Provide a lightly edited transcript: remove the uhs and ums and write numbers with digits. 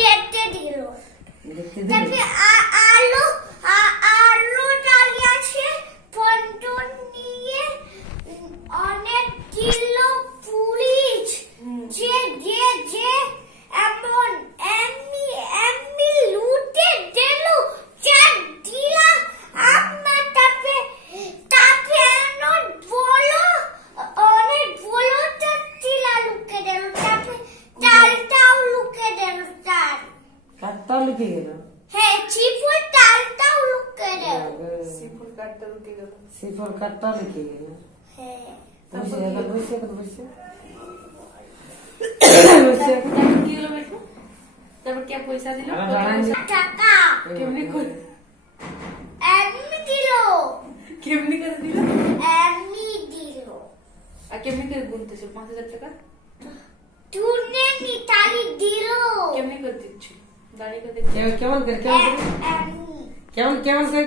দেখতে দিল। তারপরে আলো আলো দাঁড়িয়ে আছে পন্টন নিয়ে অনেক দিল পুলিশ যে যে যে এমন এমনি লুটে দিল চার দিলা আমার তাপে বলো অনেক বলো চার দিলা লুকে দিল তাপে তালটাও লুকে দিল তার কাটটা লুকে গেল। হ্যাঁ চিপুর তালটাও লুকে দিল। সিফুল কাটটা লুকে গেল। সিফর কাটটা লুকে গেল। হ্যাঁ বসে গেল বসে কি হলো বেটা? তারপর কে পয়সা দিল? টাকা কেমনি করে এমনি দিল কেমনি করে দিল? এমনি দিল আর কেমনি করে গুনতেছিল 5000 টাকা? তুনে নিতালি দিল কেমনি করে দিচ্ছিল? দাঁড়িয়ে করে কেমন করে এমনি কেমন করে